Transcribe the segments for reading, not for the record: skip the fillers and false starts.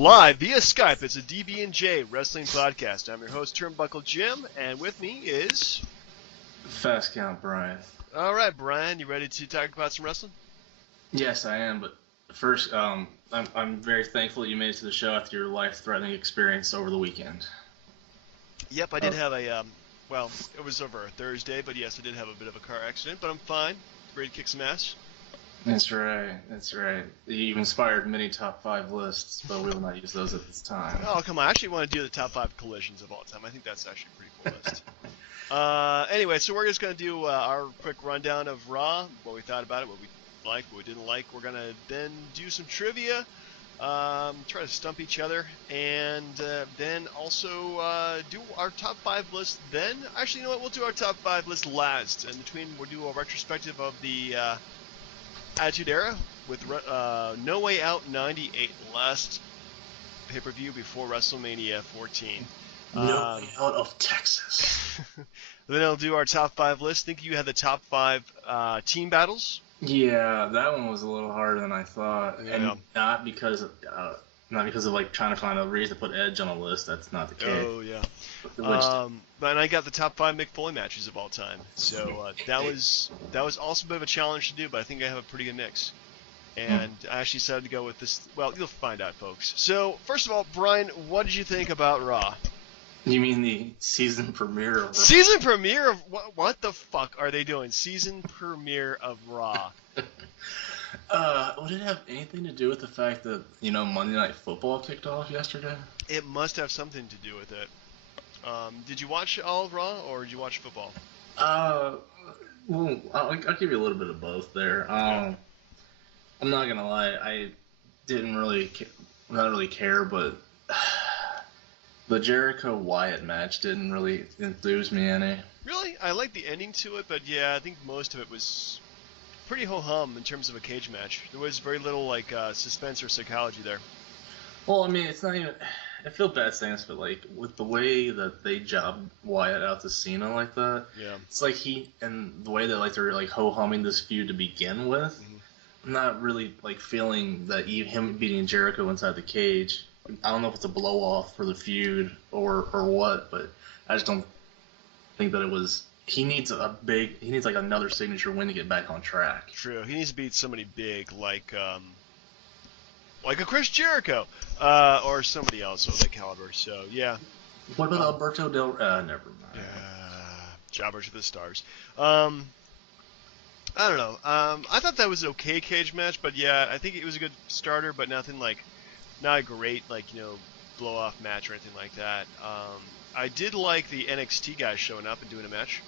Live via Skype, it's a DB&J wrestling podcast. I'm your host, Turnbuckle Jim, and with me is... Fast Count Brian. All right, Brian, you ready to talk about some wrestling? Yes, I am, but first, I'm very thankful that you made it to the show after your life-threatening experience over the weekend. Yep, I did have a, well, it was over a Thursday, but yes, I did have a bit of a car accident, but I'm fine. Ready to kick some ass? That's right. You've inspired many top 5 lists, but we will not use those at this time. Oh, come on. I actually want to do the top 5 collisions of all time. I think that's actually a pretty cool list. Anyway, so we're just going to do our quick rundown of Raw, what we thought about it, what we liked, what we didn't like. We're going to then do some trivia, try to stump each other, and then also do our top 5 list then. Actually, you know what? We'll do our top 5 list last. In between, we'll do a retrospective of the... Attitude Era with No Way Out 98, last pay-per-view before WrestleMania 14. No Way Out of Texas. Then I'll do our top 5 list. I think you had the top 5 team battles. Yeah, that one was a little harder than I thought, Yeah. and not because of like trying to find a reason to put Edge on a list. That's not the case. Oh yeah. But I got the top 5 Mick Foley matches of all time. So that was also a bit of a challenge to do, but I think I have a pretty good mix. And I actually decided to go with this. Well, you'll find out, folks. So first of all, Brian, what did you think about Raw? You mean the season premiere of Raw? Season premiere of what the fuck are they doing? Season premiere of Raw. Would it have anything to do with the fact that, Monday Night Football kicked off yesterday? It must have something to do with it. Did you watch all of Raw, or did you watch football? Well, I'll give you a little bit of both there. I'm not gonna lie, I didn't really, not really care, but the Jericho Wyatt match didn't really enthuse me any. Really? I liked the ending to it, but yeah, I think most of it was pretty ho-hum in terms of a cage match. There was very little suspense or psychology there. Well, I mean, it's not even. I feel bad saying this, but with the way that they jobbed Wyatt out to Cena like that, yeah, it's like and the way that they're ho-humming this feud to begin with. Mm-hmm. I'm not really feeling that him beating Jericho inside the cage. I don't know if it's a blow off for the feud or what, but I just don't think that it was. He needs another signature win to get back on track. True. He needs to beat somebody big like a Chris Jericho, or somebody else of that caliber. So yeah. What about Alberto Del? Never mind. Jobber to the stars. I don't know. I thought that was an okay cage match, but yeah, I think it was a good starter, but nothing not a great blow off match or anything like that. I did like the NXT guys showing up and doing a match.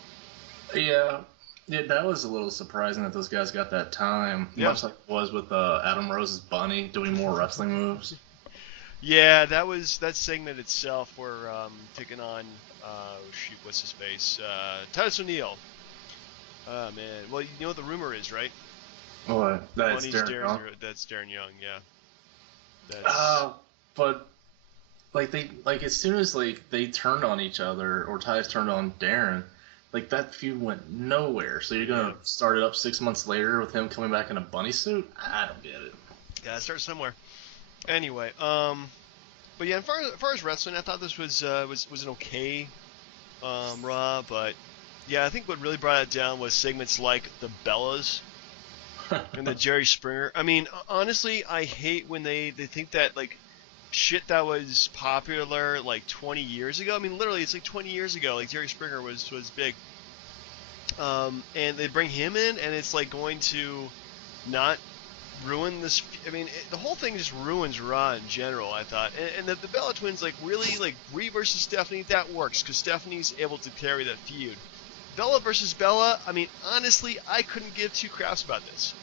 Yeah, that was a little surprising that those guys got that time, much like it was with Adam Rose's Bunny doing more wrestling moves. Yeah, that segment itself where taking on what's his face, Titus O'Neil. Oh man, well you know what the rumor is, right? What? That's Darren Young. That's Darren Young, yeah. But as soon as they turned on each other, or Titus turned on Darren. That feud went nowhere. So you're going to start it up 6 months later with him coming back in a bunny suit? I don't get it. Gotta start somewhere. Anyway, but yeah, as far as wrestling, I thought this was an okay Raw, but yeah, I think what really brought it down was segments like the Bellas and the Jerry Springer. I mean, honestly, I hate when they think that shit that was popular 20 years ago. I mean, literally, it's 20 years ago. Jerry Springer was big. And they bring him in, and it's going to not ruin this. I mean, the whole thing just ruins Raw in general, I thought. And the Bella Twins, really, Brie versus Stephanie, that works, because Stephanie's able to carry that feud. Bella versus Bella, I mean, honestly, I couldn't give two craps about this.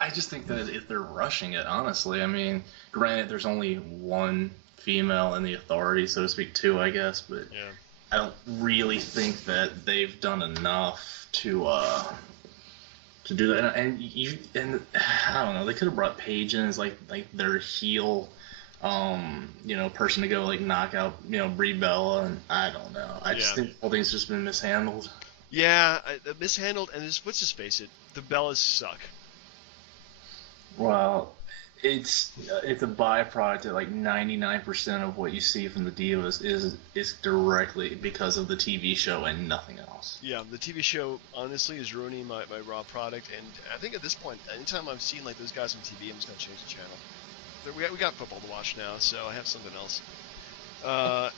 I just think that if they're rushing it, honestly, I mean, granted, there's only one female in the Authority, so to speak, two, I guess, but yeah. I don't really think that they've done enough to do that. And I don't know, they could have brought Paige in as their heel, person to go knock out Brie Bella, and I don't know. I just think the whole thing's just been mishandled. Yeah, mishandled, and let's just face it, the Bellas suck. Well, It's a byproduct that like 99% of what you see from the Divas is directly because of the TV show and nothing else. Yeah, the TV show honestly is ruining my Raw product, and I think at this point, anytime I'm seeing like those guys on TV, I'm just gonna change the channel. We got football to watch now, so I have something else.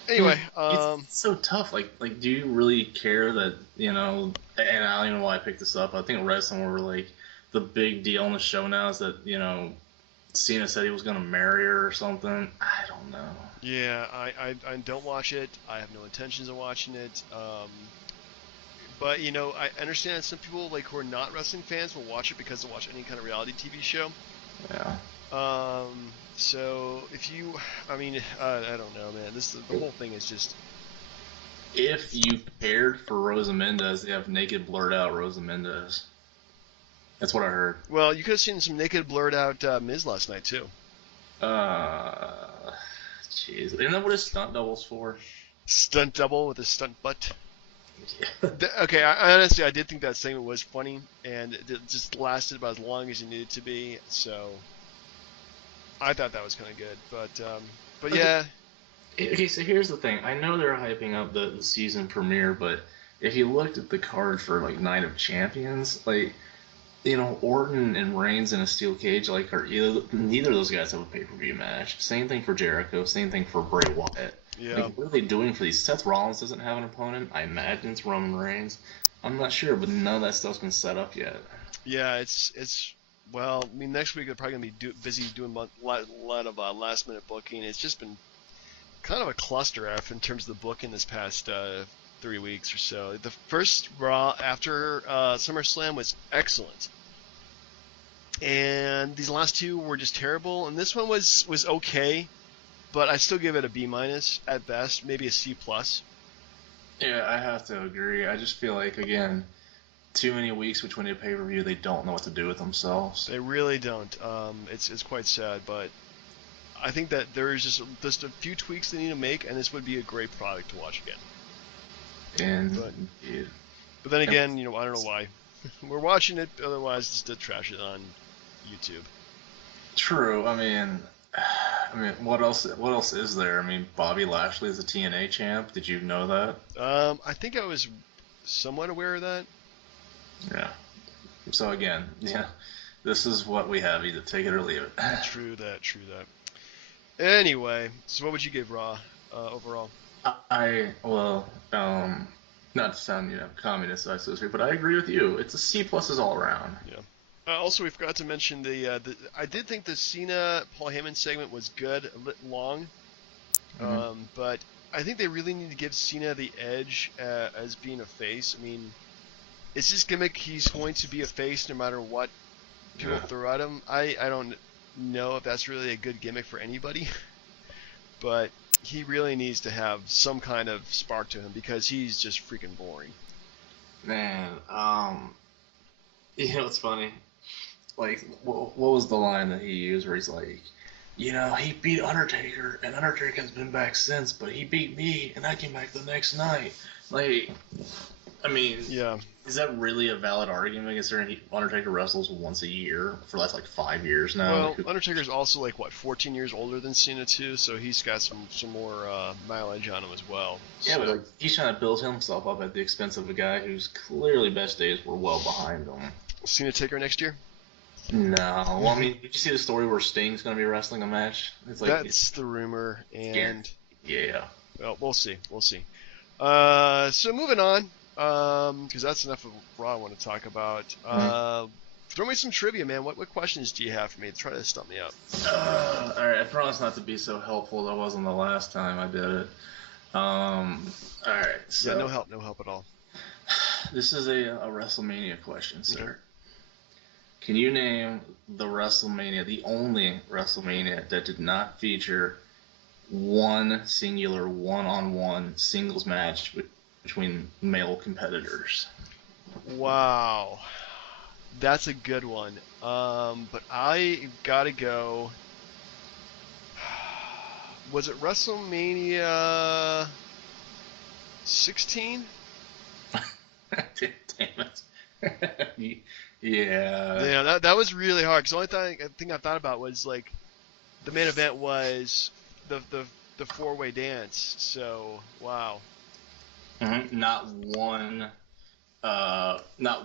Anyway, it's so tough. Like, do you really care that And I don't even know why I picked this up. I think I read somewhere where like the big deal on the show now is that Cena said he was gonna marry her or something. I don't know. Yeah, I don't watch it. I have no intentions of watching it. But I understand that some people like who are not wrestling fans will watch it because they'll watch any kind of reality TV show. Yeah. So if you, I mean, I don't know, man. The whole thing is just. If you cared for Rosa Mendez, they have naked blurred out Rosa Mendez. That's what I heard. Well, you could have seen some naked blurred out Miz last night too. Jeez, isn't that what his stunt double's for? Stunt double with a stunt butt. Yeah. Okay, I honestly I did think that segment was funny, and it just lasted about as long as it needed to be. So I thought that was kind of good, but okay. Yeah. Okay, so here's the thing. I know they're hyping up the season premiere, but if you looked at the card for like Night of Champions, like Orton and Reigns in a steel cage, like neither of those guys have a pay-per-view match. Same thing for Jericho. Same thing for Bray Wyatt. Yeah. Like, what are they doing for these? Seth Rollins doesn't have an opponent. I imagine it's Roman Reigns. I'm not sure, but none of that stuff's been set up yet. Yeah, it's well, I mean, next week they're probably gonna be busy doing a lot of last-minute booking. It's just been kind of a cluster F in terms of the booking this past 3 weeks or so. The first Raw after SummerSlam was excellent. And these last two were just terrible, and this one was okay, but I still give it a B- at best, maybe a C+. Yeah, I have to agree. I just feel like, again, too many weeks between a pay-per-view, they don't know what to do with themselves. They really don't. It's quite sad, but I think that there is just a few tweaks they need to make, and this would be a great product to watch again. But then again, I don't know why. We're watching it, otherwise just to trash it on YouTube. True. I mean, what else is there? I mean, Bobby Lashley is a TNA champ. Did you know that? I think I was somewhat aware of that. Yeah. So again, yeah, this is what we have. Either take it or leave it. True that. Anyway, so what would you give Raw overall? Not to sound communist, so to speak, but I agree with you. It's a C+ all around. Yeah. Also, we forgot to mention I did think the Cena Paul Heyman segment was good, a bit long, but I think they really need to give Cena the edge as being a face. I mean, it's his gimmick. He's going to be a face no matter what people throw at him. I don't know if that's really a good gimmick for anybody, but he really needs to have some kind of spark to him because he's just freaking boring. Man, it's funny. Like, what was the line that he used where he's like, he beat Undertaker, and Undertaker has been back since, but he beat me, and I came back the next night. Like, I mean, yeah. Is that really a valid argument considering Undertaker wrestles once a year for the last 5 years now? Well, Undertaker's also 14 years older than Cena too, so he's got some more mileage on him as well. Yeah, so. But he's trying to build himself up at the expense of a guy whose clearly best days were well behind him. Cena Taker next year? No. Well, I mean, did you see the story where Sting's going to be wrestling a match? That's the rumor, and yeah. Well, we'll see. So moving on. Because that's enough of Raw I want to talk about. Throw me some trivia, man. What questions do you have for me? Try to stump me up. Alright, I promise not to be so helpful as I wasn't the last time I did it. Alright, so... Yeah, no help at all. This is a WrestleMania question, sir. Okay. Can you name the only WrestleMania that did not feature one singular one-on-one singles match between male competitors? Wow, that's a good one. But I gotta go. Was it WrestleMania 16? Damn it. Yeah. Yeah, that was really hard. Because the only thing I thought about was the main event was the four-way dance. So wow. Mm-hmm. Not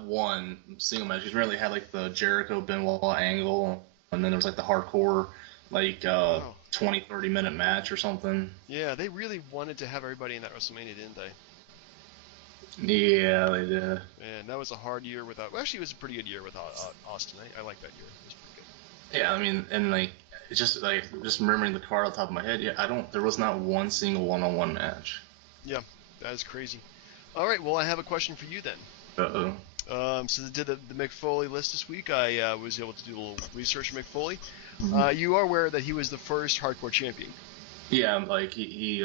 one single match. He's really had like the Jericho Benoit angle, and then there's like the hardcore, like 20-30 minute match or something. Yeah, they really wanted to have everybody in that WrestleMania, didn't they? Yeah, they did. And that was a hard year without. Well, actually, it was a pretty good year without Austin. I like that year. It was pretty good. Yeah, I mean, and like it's just remembering the card on top of my head. Yeah, there was not one single one-on-one match. Yeah, that is crazy. All right, well, I have a question for you then. So they did the Mick Foley list this week. I was able to do a little research on Mick Foley. Mm-hmm. You are aware that he was the first hardcore champion. Yeah, like he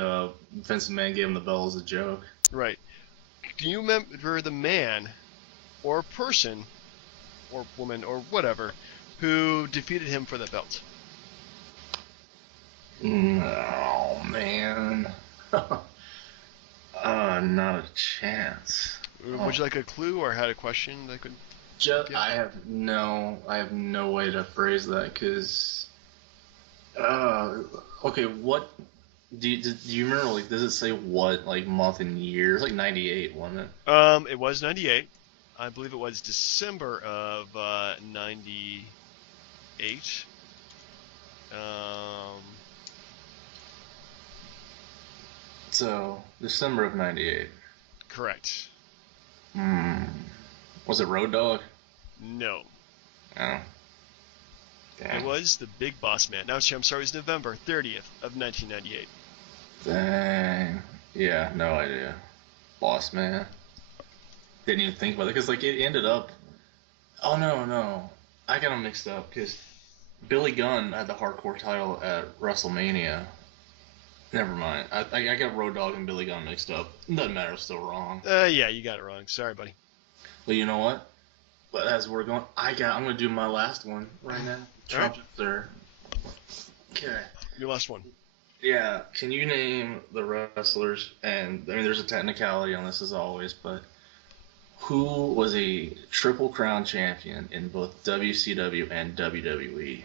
Vince McMahon gave him the bell as a joke. Right. Do you remember the man, or person, or woman, or whatever, who defeated him for the belt? Oh man. Not a chance. Would you like a clue or had a question that could? I have no way to phrase that because. Okay, what do you remember? Like, does it say what like month and year? It's like 98, wasn't it? It was 98. I believe it was December of 98. So December of 98. Correct. Was it Road Dogg? No. Oh. Damn. It was the Big Boss Man. Now, I'm sorry, it was November 30th of 1998. Dang. Yeah, no idea. Boss Man. Didn't even think about it because like it ended up. Oh no, I got them mixed up because Billy Gunn had the hardcore title at WrestleMania. Never mind. I got Road Dogg and Billy Gunn mixed up. Doesn't matter. It's still wrong. Yeah, you got it wrong. Sorry, buddy. Well, you know what? But as we're going, I'm gonna do my last one right now. Trump, sir. Okay. Your last one. Yeah. Can you name the wrestlers? And I mean, there's a technicality on this as always, but who was a Triple Crown champion in both WCW and WWE?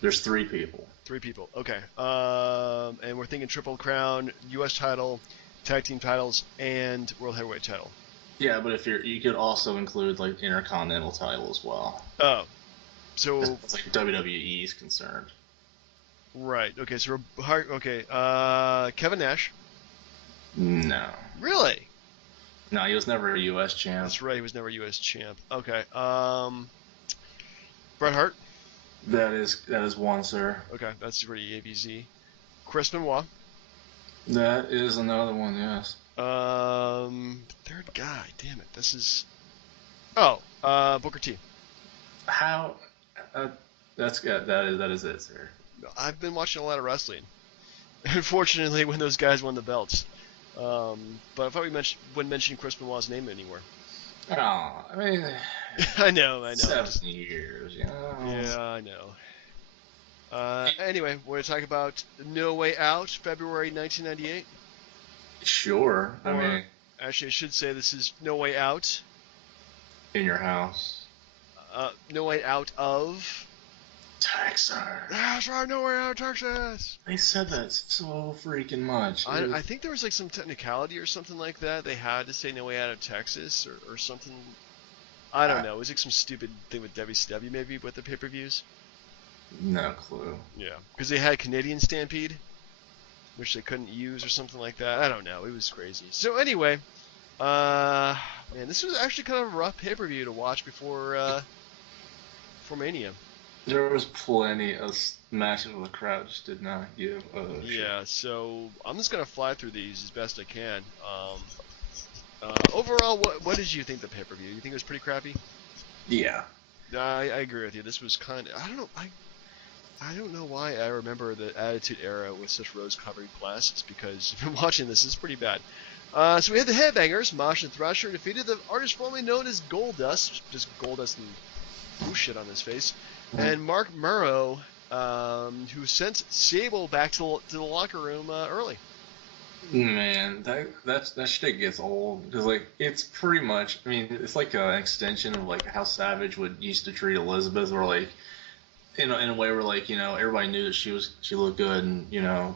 There's 3 people. 3 people. Okay. And we're thinking Triple Crown, U.S. title, tag team titles, and World Heavyweight title. Yeah, but if you could also include like Intercontinental title as well. Oh, so it's like WWE is concerned. Right. Okay. So Kevin Nash. No. Really? No, he was never a U.S. champ. That's right. He was never a U.S. champ. Okay. Bret Hart. That is one, sir. Okay, that's pretty ABZ. Chris Benoit. That is another one, yes. Third guy. Damn it. This is. Oh, Booker T. How? That's good. That is it, sir. I've been watching a lot of wrestling. Unfortunately, when those guys won the belts. But I thought we wouldn't mention Chris Benoit's name anymore. Oh, I mean. I know. 7 years, you know. Yeah, I know. Anyway, we're going to talk about No Way Out, February 1998. Sure. Actually, I should say this is No Way Out. In your house. No Way Out of... Texas. That's right, No Way Out, Texas. They said that so freaking much. I think there was like some technicality or something like that. They had to say No Way Out of Texas or something. I don't know. It was like some stupid thing with WCW maybe with the pay-per-views. No clue. Yeah, because they had Canadian Stampede, which they couldn't use or something like that. I don't know. It was crazy. So anyway, man, this was actually kind of a rough pay-per-view to watch before Mania. There was plenty of matches where the crowd just did not give a shit. Yeah, so I'm just gonna fly through these as best I can. Overall, what did you think of the pay-per-view? You think it was pretty crappy? Yeah. I agree with you. This was kind of I don't know why I remember the Attitude Era with such rose-colored glasses because if you're watching this, it's pretty bad. So we had the Headbangers, Mosh and Thrasher, defeated the artist formerly known as Goldust, just Goldust and bullshit on his face, and Mark Murrow, who sent Sable back to the locker room early. Man, that shit gets old because like it's pretty much. I mean, it's like an extension of like how Savage used to treat Elizabeth, or like in a way where like everybody knew that she looked good and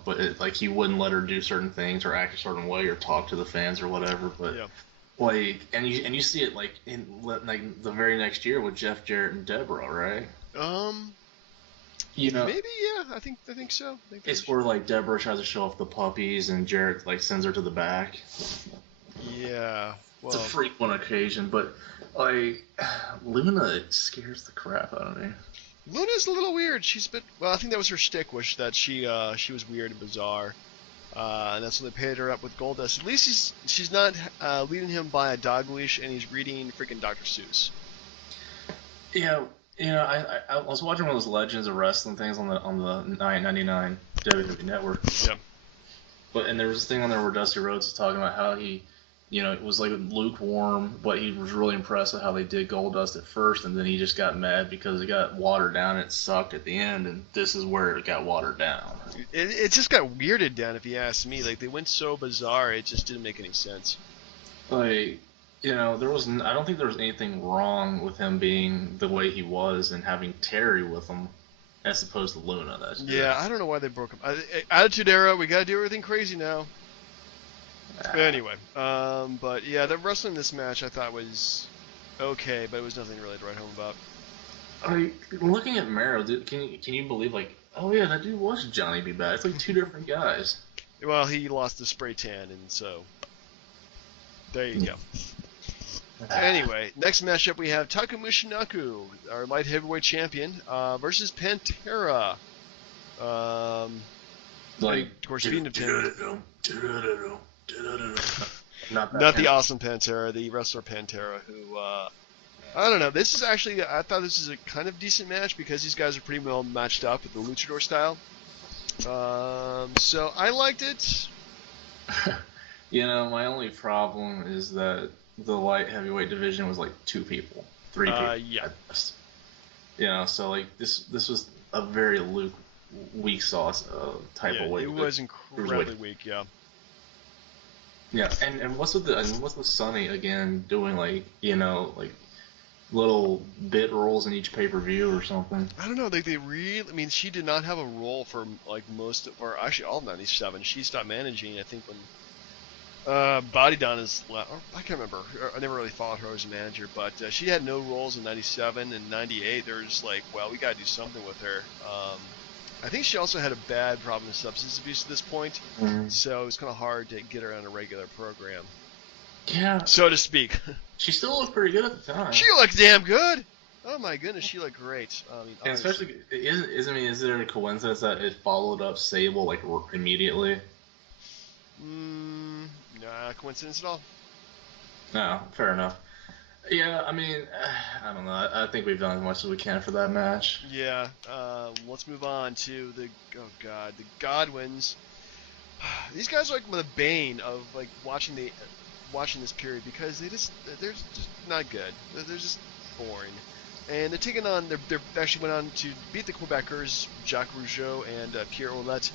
but like he wouldn't let her do certain things or act a certain way or talk to the fans or whatever. But Yeah. like and you see it like in like the very next year with Jeff Jarrett and Deborah, right? Maybe yeah. I think so. It's where like Deborah tries to show off the puppies and Jarrett like sends her to the back. Yeah. Well, It's a frequent occasion, but like Luna scares the crap out of me. Luna's a little weird. She's a bit. Well, I think that was her shtick, was that she was weird and bizarre, and that's when they paired her up with Goldust. At least she's not leading him by a dog leash, and he's reading freaking Dr. Seuss. Yeah, I was watching one of those Legends of Wrestling things on the 999 WWE Network. Yeah. And there was this thing on there where Dusty Rhodes was talking about how he, it was like lukewarm, but he was really impressed with how they did Goldust at first, and then he just got mad because it got watered down and it sucked at the end, and this is where it got watered down. It just got weirded down, if you ask me. Like, they went so bizarre, it just didn't make any sense. Like, I don't think there was anything wrong with him being the way he was and having Terry with him, as opposed to Luna. Yeah, I don't know why they broke him. Attitude Era, we gotta do everything crazy now. Anyway, but yeah, the wrestling in this match I thought was okay, but it was nothing really to write home about. Looking at Mero, can you believe, like, oh yeah, that dude was Johnny B. Bad. It's like two different guys. Well, he lost the spray tan, and so there you go. Anyway, next matchup we have Taka Mushinaku, our light heavyweight champion, versus Pantera. Like, of course, beating him. Not the awesome Pantera, the wrestler Pantera, who I don't know. This is actually, I thought this is a kind of decent match because these guys are pretty well matched up with the luchador style. So I liked it. My only problem is that the light heavyweight division was like three people. Yeah. So like this was a very weak sauce type of weight. It was incredibly weak. Yeah. Yeah, and what's with Sunny again doing like little bit roles in each pay-per-view or something? I don't know. They really. I mean, she did not have a role for like or actually all of '97. She stopped managing, I think, when Body Don is. I can't remember. I never really followed her as a manager, but she had no roles in '97 and '98. There's like, well, we got to do something with her. I think she also had a bad problem with substance abuse at this point, so it was kind of hard to get her on a regular program. Yeah. So to speak. She still looked pretty good at the time. She looked damn good. Oh my goodness, she looked great. I mean, and especially, is there a coincidence that it followed up Sable like immediately? Nah, coincidence at all. No, fair enough. Yeah, I mean, I don't know. I think we've done as much as we can for that match. Yeah. Let's move on to the Godwins. These guys are like the bane of like watching this period because they're just not good. They're just boring. And they're taking on. They actually went on to beat the Quebecers, Jacques Rougeau and Pierre Ouellette.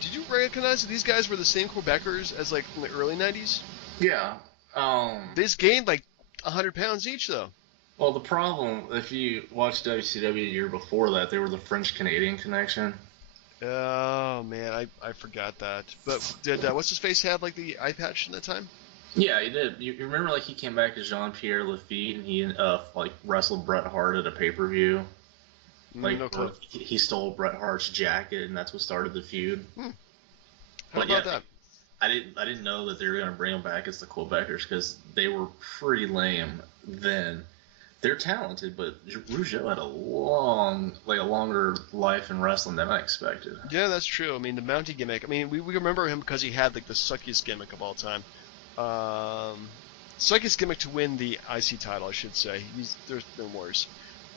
Did you recognize that these guys were the same Quebecers as like from the early '90s? Yeah. They just gained like 100 pounds each, though. Well, the problem, if you watched WCW the year before that, they were the French-Canadian connection. Oh, man, I forgot that. But did What's-His-Face have, like, the eye patch in that time? Yeah, he did. You remember, like, he came back as Jean-Pierre Lafitte, and he, like, wrestled Bret Hart at a pay-per-view? Like, no clue. He stole Bret Hart's jacket, and that's what started the feud. How about that? I didn't know that they were going to bring them back as the Quebecers because they were pretty lame then. They're talented, but Rougeau had a longer life in wrestling than I expected. Yeah, that's true. I mean, the Mountie gimmick. I mean, we remember him because he had like the suckiest gimmick of all time. Suckiest gimmick to win the IC title, I should say. There's no worse.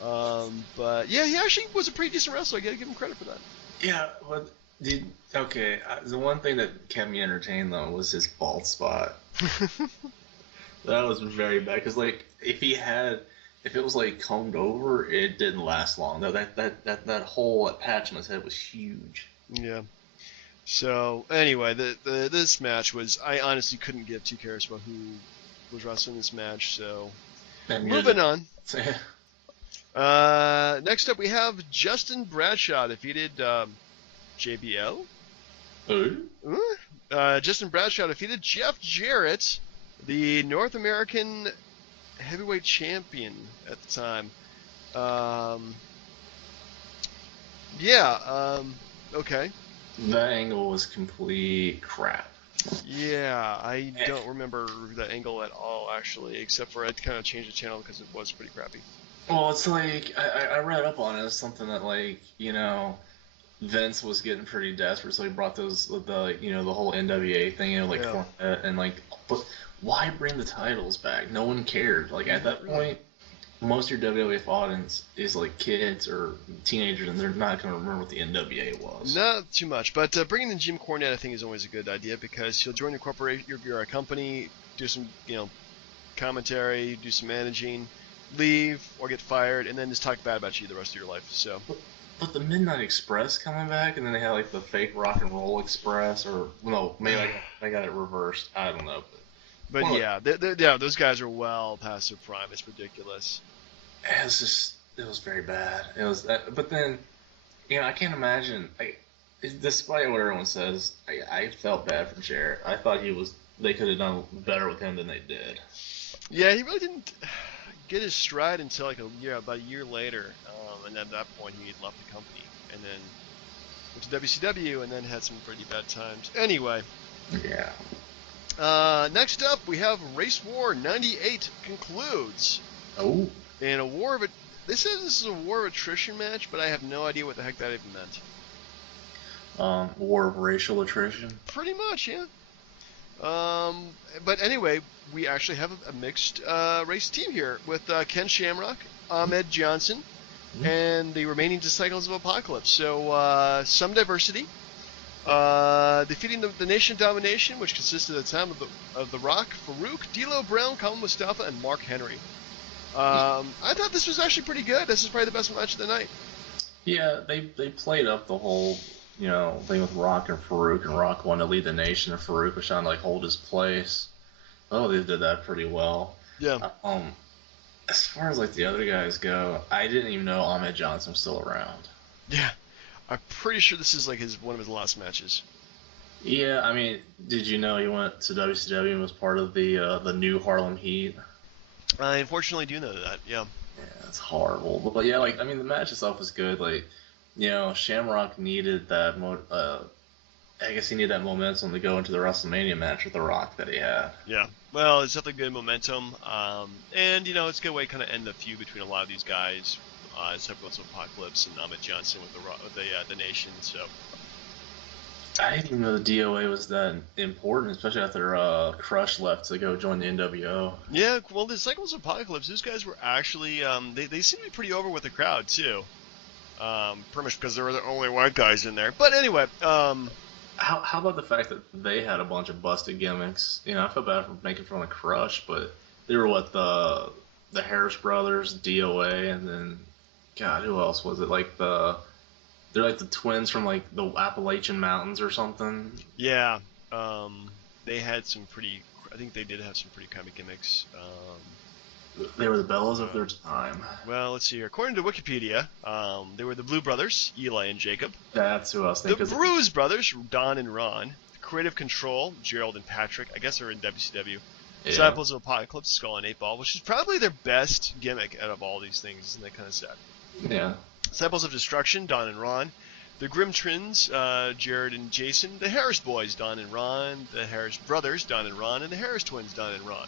But yeah, he actually was a pretty decent wrestler. I got to give him credit for that. Yeah, but. The one thing that kept me entertained though was his bald spot. That was very bad because like if it was like combed over, it didn't last long. That hole, that patch on his head was huge. Yeah. So anyway, this match was, I honestly couldn't give two cares about who was wrestling this match. So moving on. Next up, we have Justin Bradshaw defeated JBL. Justin Bradshaw defeated Jeff Jarrett, the North American heavyweight champion at the time. Okay. That angle was complete crap. Yeah, I don't remember the angle at all, actually, except for I kind of changed the channel because it was pretty crappy. Well, it's like, I read up on it. It's something that, like, Vince was getting pretty desperate, so he brought the whole NWA thing, like, Cornette, and, like, but why bring the titles back? No one cared. Like, at that point, most of your WWF audience is like kids or teenagers, and they're not going to remember what the NWA was. Not too much, but bringing in Jim Cornette, I think, is always a good idea because he'll join your corporation, your company, do some commentary, do some managing, leave or get fired, and then just talk bad about you the rest of your life. So. But the Midnight Express coming back, and then they had like the fake Rock and Roll Express, or no, maybe I got it reversed. I don't know. But yeah, those guys are well past their prime. It's ridiculous. It was very bad. It was, but then, I can't imagine. Despite what everyone says, I felt bad for Jarrett. I thought they could have done better with him than they did. Yeah, he really didn't get his stride until like about a year later, and at that point he had left the company, and then went to WCW, and then had some pretty bad times. Anyway. Yeah. Next up, we have Race War 98 concludes. Oh. And they said this is a war of attrition match, but I have no idea what the heck that even meant. War of racial attrition? Pretty much, yeah. But anyway, we actually have a mixed race team here with Ken Shamrock, Ahmed Johnson, and the remaining Disciples of Apocalypse. So some diversity. Defeating the Nation Domination, which consisted at the time of The Rock, Farouk, D'Lo Brown, Colin Mustafa, and Mark Henry. I thought this was actually pretty good. This is probably the best match of the night. Yeah, they played up the whole thing with Rock and Farouk, and Rock wanted to lead the Nation, and Farouk was trying to like hold his place. Oh, they did that pretty well. Yeah. As far as like the other guys go, I didn't even know Ahmed Johnson was still around. Yeah. I'm pretty sure this is like one of his last matches. Yeah, I mean, did you know he went to WCW and was part of the new Harlem Heat? I unfortunately do know that. Yeah. Yeah, it's horrible. But yeah, like, I mean, the match itself was good. Like, Shamrock needed that. I guess he needed that momentum to go into the WrestleMania match with The Rock that he had. Yeah. Well, it's definitely good momentum, and it's a good way to kind of end the feud between a lot of these guys. Disciples of Apocalypse and Ahmed Johnson with the Nation. So I didn't even know the DOA was that important, especially after Crush left to go join the NWO. Yeah, well, the Disciples of Apocalypse, those guys were actually they seem to be pretty over with the crowd too. Pretty much because they were the only white guys in there. But anyway, how about the fact that they had a bunch of busted gimmicks? I feel bad for making fun of Crush, but they were the Harris Brothers, DOA, and then. God, who else was it? They're like the twins from like the Appalachian Mountains or something. Yeah, they had some pretty. I think they did have some pretty comic gimmicks. They were the Bellas of their time. Well, let's see here. According to Wikipedia, they were the Blue Brothers, Eli and Jacob. That's who I was thinking. The Bruise Brothers, Don and Ron. Creative Control, Gerald and Patrick. I guess they're in WCW. Yeah. Disciples of Apocalypse, Skull and 8 Ball, which is probably their best gimmick out of all these things, and they kind of sad. Yeah. Disciples of Destruction, Don and Ron. The Grimm Twins, Jared and Jason. The Harris Boys, Don and Ron. The Harris Brothers, Don and Ron. And the Harris Twins, Don and Ron.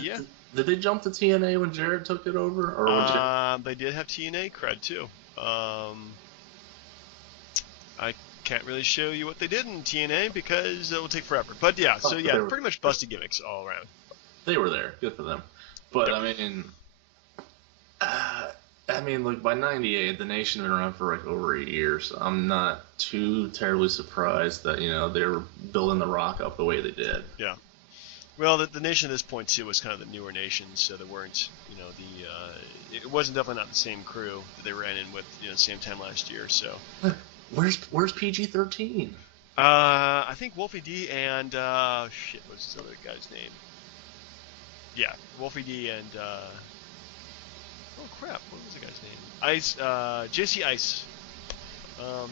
Yeah. Did they jump to TNA when Jared took it over? Or they did have TNA cred, too. I can't really show you what they did in TNA because it will take forever. But yeah, so yeah, pretty much busted gimmicks all around. They were there. Good for them. But I mean, like by '98, the Nation had been around for like over a year, so I'm not too terribly surprised that they were building The Rock up the way they did. Yeah. Well, the Nation at this point too was kind of the newer Nation, so there weren't, it wasn't definitely not the same crew that they ran in with, same time last year. So. Where's PG-13? I think Wolfie D and what's his other guy's name? Yeah, Wolfie D and oh crap, what was the guy's name? Ice, JC Ice.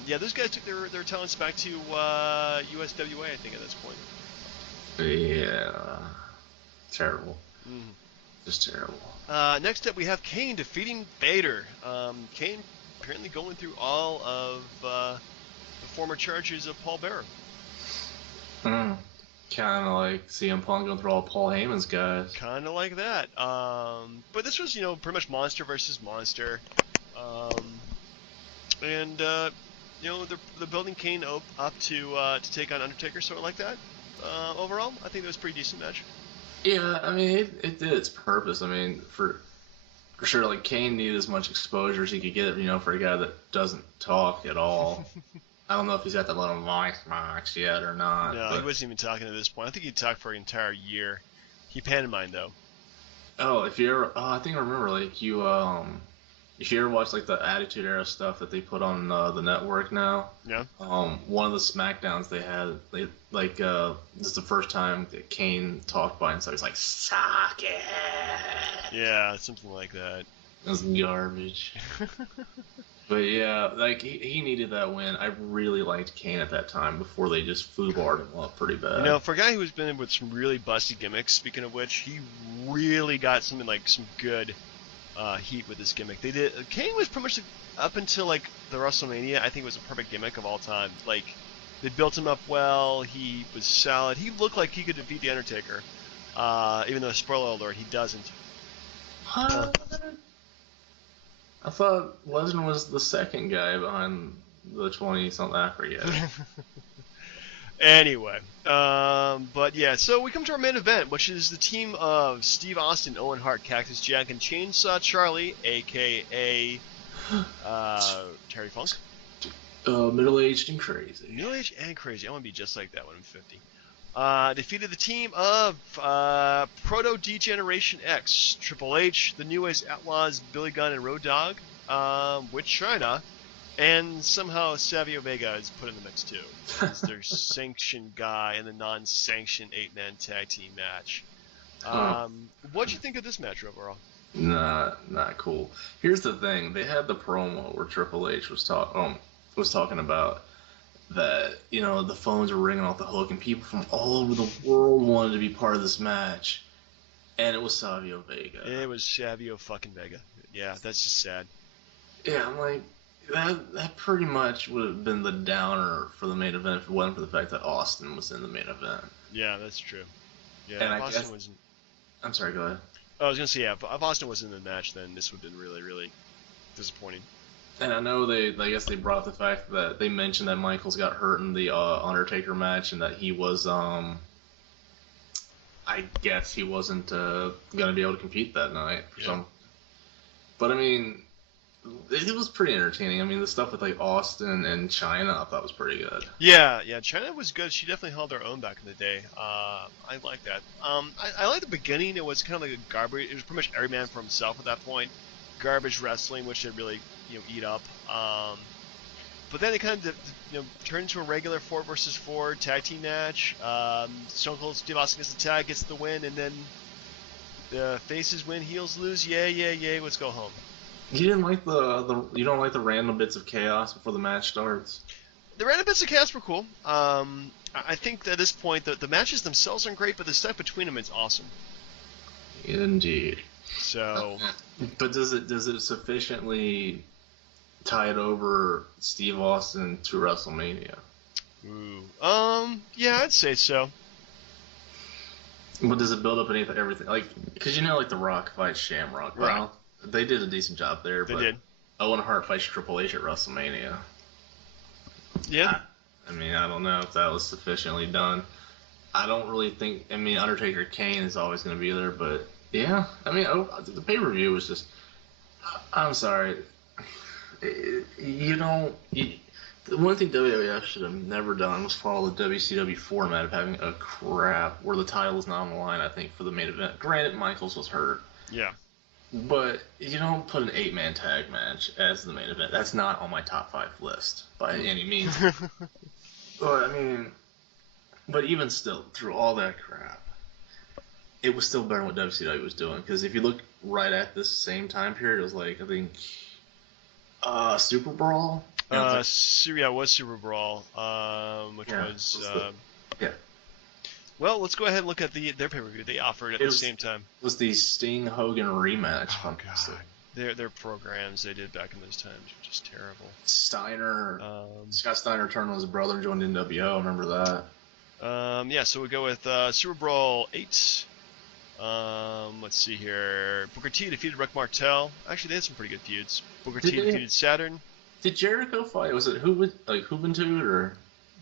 Yeah, those guys took their talents back to USWA, I think, at this point. Yeah, terrible. Mm. Just terrible. Next up, we have Kane defeating Vader. Kane apparently going through all of the former charges of Paul Bearer. Kind of like CM Punk going through all Paul Heyman's guys. Kind of like that. But this was, pretty much monster versus monster. And they're building Kane up to take on Undertaker, sort of like that. Overall, I think it was a pretty decent match. Yeah, I mean, it did its purpose. I mean, for sure, like Kane needed as much exposure as he could get, for a guy that doesn't talk at all. I don't know if he's got that little voice box yet or not. No, he wasn't even talking at this point. I think he talked for an entire year. He pantomimed though. Oh, I think I remember, like if you ever watch like the Attitude Era stuff that they put on the network now. Yeah. One of the SmackDowns they had, this is the first time that Kane talked by himself. He's like, "Suck it." Yeah, something like that. That's garbage. But yeah, like he needed that win. I really liked Kane at that time before they just foobarred him up pretty bad. For a guy who's been in with some really busty gimmicks, speaking of which, he really got some good heat with this gimmick. Kane was pretty much up until like the WrestleMania. I think it was a perfect gimmick of all time. Like they built him up well. He was solid. He looked like he could defeat the Undertaker. Even though, spoiler alert, he doesn't. I thought Lesnar was the second guy behind the 20-something. I forget. Anyway, but yeah, so we come to our main event, which is the team of Steve Austin, Owen Hart, Cactus Jack, and Chainsaw Charlie, a.k.a. Terry Funk. Middle-aged and crazy. Middle-aged and crazy. I want to be just like that when I'm 50. Defeated the team of Proto-Degeneration X, Triple H, the New Age Outlaws, Billy Gunn, and Road Dogg, with China, and somehow Savio Vega is put in the mix too. He's their sanctioned guy in the non-sanctioned 8-man tag team match. What'd you think of this match overall? Not cool. Here's the thing: they had the promo where Triple H was talking about that, the phones were ringing off the hook and people from all over the world wanted to be part of this match, and it was Savio Vega. It was Savio fucking Vega. Yeah, that's just sad. Yeah, I'm like, that pretty much would have been the downer for the main event if it wasn't for the fact that Austin was in the main event. Yeah, that's true. Yeah, and if Austin wasn't... I'm sorry, go ahead. I was gonna say, yeah, if Austin wasn't in the match, then this would have been really, really disappointing. And I know I guess they brought up the fact that they mentioned that Michaels got hurt in the Undertaker match and that he was, I guess he wasn't going to be able to compete that night for some. But I mean, it was pretty entertaining. I mean, the stuff with like Austin and China I thought was pretty good. Yeah, China was good. She definitely held her own back in the day. I like that. I like the beginning. It was kind of like a garbage. It was pretty much every man for himself at that point. Garbage wrestling, which they really eat up. But then it kind of turned into a regular 4 versus 4 tag team match. Stone Cold Steve Austin gets the tag, gets the win, and then the faces win, heels lose. Yay! Let's go home. You didn't like you don't like the random bits of chaos before the match starts? The random bits of chaos were cool. I think that at this point the matches themselves aren't great, but the stuff between them is awesome. Indeed. So. But does it sufficiently tide over Steve Austin to WrestleMania? Ooh. Yeah, I'd say so. But does it build up everything? Like, because like The Rock fights Shamrock, right? Well, they did a decent job there. They did. Owen Hart fights Triple H at WrestleMania. Yeah. I mean, I don't know if that was sufficiently done. I don't really think. I mean, Undertaker Kane is always going to be there, but yeah. I mean, the pay-per-view was just. I'm sorry. The one thing WWF should have never done was follow the WCW format of having a crap where the title is not on the line, I think, for the main event. Granted, Michaels was hurt. Yeah. But you don't put an 8-man tag match as the main event. That's not on my top 5 list by any means. But, I mean, but even still, through all that crap, it was still better than what WCW was doing. Because if you look right at this same time period, it was like, I think, Super Brawl. Yeah, it was Super Brawl, which was. Yeah. Well, let's go ahead and look at their pay-per-view they offered at the same time. It was the Sting Hogan rematch. Oh God. Their programs they did back in those times were just terrible. Steiner, Scott Steiner turned on his brother and joined NWO. I remember that. Yeah, so we go with Super Brawl 8. Let's see here. Booker T defeated Rick Martel. Actually, they had some pretty good feuds. Booker T defeated Saturn. Did Jericho fight? Was it Juventud or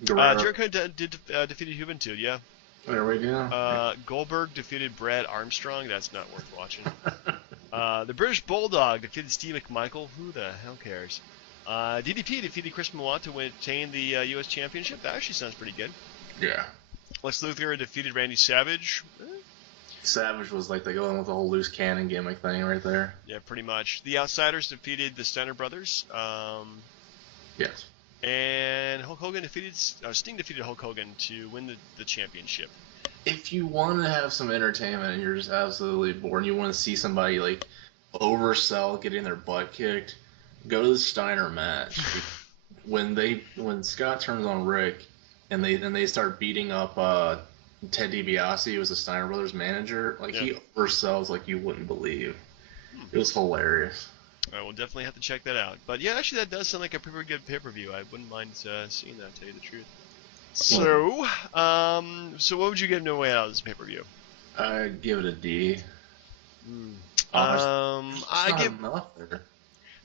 Guerrero? Jericho defeated Juventud, yeah. There we go. Goldberg defeated Brad Armstrong. That's not worth watching. The British Bulldog defeated Steve McMichael. Who the hell cares? DDP defeated Chris Benoit to obtain the U.S. Championship. That actually sounds pretty good. Yeah. Lex Luthor defeated Randy Savage. Savage was like they go in with the whole loose cannon gimmick thing right there. Yeah, pretty much. The Outsiders defeated the Steiner Brothers. Yes. And Sting defeated Hulk Hogan to win the championship. If you want to have some entertainment and you're just absolutely bored and you want to see somebody like oversell getting their butt kicked, go to the Steiner match. when Scott turns on Rick and they start beating up Ted DiBiase, who was the Steiner Brothers manager, he oversells like you wouldn't believe. It was hilarious. All right, we'll definitely have to check that out. But yeah, actually, that does sound like a pretty good pay-per-view. I wouldn't mind seeing that, to tell you the truth. So, so what would you give away out of this pay-per-view? I'd give it a D.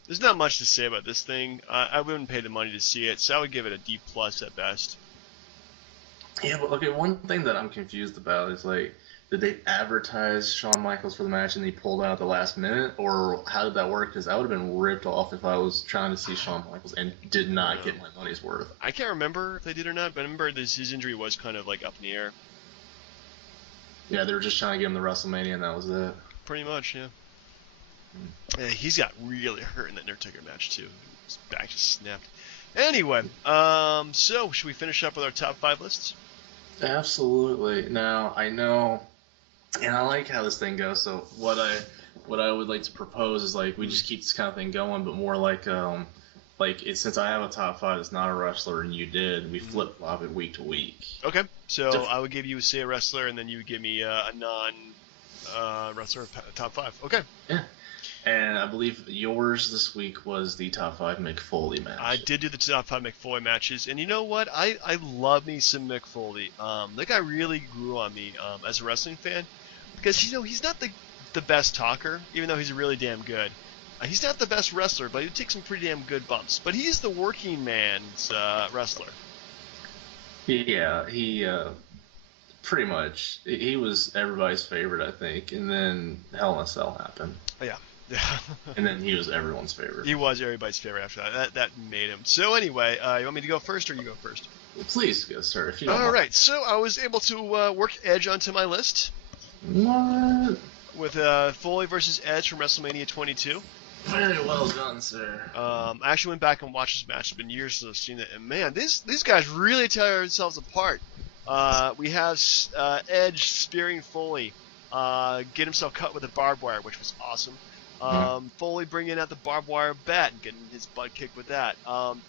There's not much to say about this thing. I wouldn't pay the money to see it, so I would give it a D+ at best. Yeah, but okay, one thing that I'm confused about is did they advertise Shawn Michaels for the match and he pulled out at the last minute, or how did that work? Because I would have been ripped off if I was trying to see Shawn Michaels and did not get my money's worth. I can't remember if they did or not, but I remember his injury was kind of up in the air. Yeah, they were just trying to get him to WrestleMania and that was it. Pretty much, yeah. Yeah, he's got really hurt in that Undertaker match too. His back just snapped. Anyway, so should we finish up with our top 5 lists? Absolutely. Now I know, and I like how this thing goes. So what I would like to propose is we just keep this kind of thing going, but more since I have a top 5 that's not a wrestler and you did, we flip flop it week to week. Okay. So I would give you a wrestler, and then you would give me a non wrestler top 5. Okay. Yeah. And I believe yours this week was the top 5 Mick Foley match. I did do the top 5 Mick Foley matches, and you know what? I love me some Mick Foley. That guy really grew on me as a wrestling fan, because he's not the best talker, even though he's really damn good. He's not the best wrestler, but he takes some pretty damn good bumps. But he's the working man's wrestler. Yeah, he pretty much he was everybody's favorite, I think, and then Hell in a Cell happened. Yeah. And then he was everyone's favorite. He was everybody's favorite after that. That made him. So anyway, you want me to go first or you go first? Well, please go, sir. If you don't. All right. So I was able to work Edge onto my list. What? With Foley versus Edge from WrestleMania 22. Very well done, sir. I actually went back and watched this match. It's been years since I've seen it, and man, these guys really tear themselves apart. We have Edge spearing Foley, get himself cut with a barbed wire, which was awesome. Foley bringing out the barbed wire bat and getting his butt kicked with that.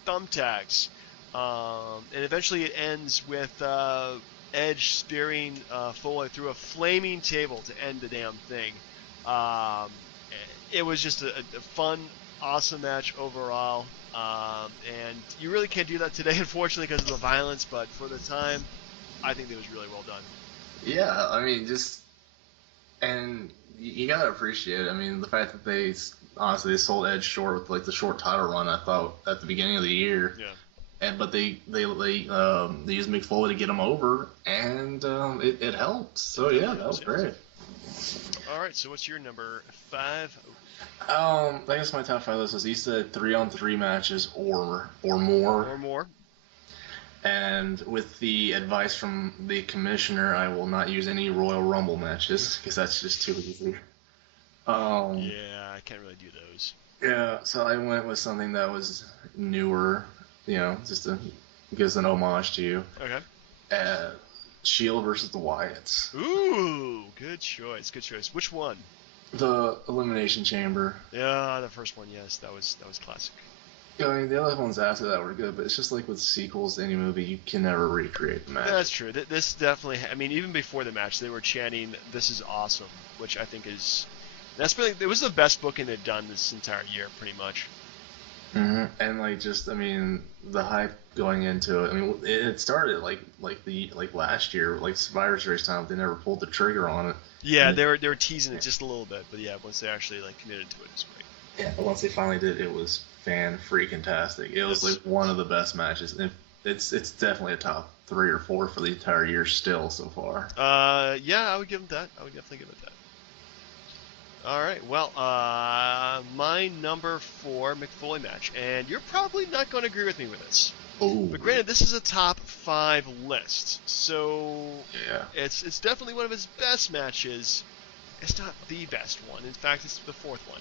Thumbtacks. And eventually it ends with Edge spearing Foley through a flaming table to end the damn thing. It was just a fun, awesome match overall. And you really can't do that today, unfortunately, because of the violence. But for the time, I think it was really well done. Yeah, I mean, and you gotta appreciate it. I mean, the fact that they sold Edge short with the short title run, I thought at the beginning of the year. Yeah. But they used Mick Foley to get him over, and it helped. So yeah, that was great. All right, so what's your number 5? I guess my top 5 list is he said 3-on-3 matches or more. Or more. And with the advice from the commissioner, I will not use any Royal Rumble matches because that's just too easy. Yeah, I can't really do those. Yeah, so I went with something that was newer, just to give an homage to you. Okay. Shield versus the Wyatts. Ooh, good choice. Good choice. Which one? The Elimination Chamber. Yeah, the first one. Yes, that was classic. Yeah, I mean, the other ones after that were good, but it's just like with sequels to any movie, you can never recreate the match. That's true. This definitely. I mean, even before the match, they were chanting, "This is awesome," which I think is. That's really. It was the best booking they've done this entire year, pretty much. Mm-hmm. And like just, I mean, the hype going into it. I mean, it started like last year, like Survivor Series time. They never pulled the trigger on it. Yeah, they were teasing it just a little bit, but yeah, once they actually like committed to it, it's great. Yeah, but once they finally did, it was fan-freaking-tastic. It was like one of the best matches. And it's definitely a top 3 or 4 for the entire year still so far. Yeah, I would give them that. I would definitely give it that. All right, well, my number 4 Mick Foley match, and you're probably not going to agree with me with this. Ooh. But granted, this is a top 5 list, so yeah, it's definitely one of his best matches. It's not the best one. In fact, it's the 4th one.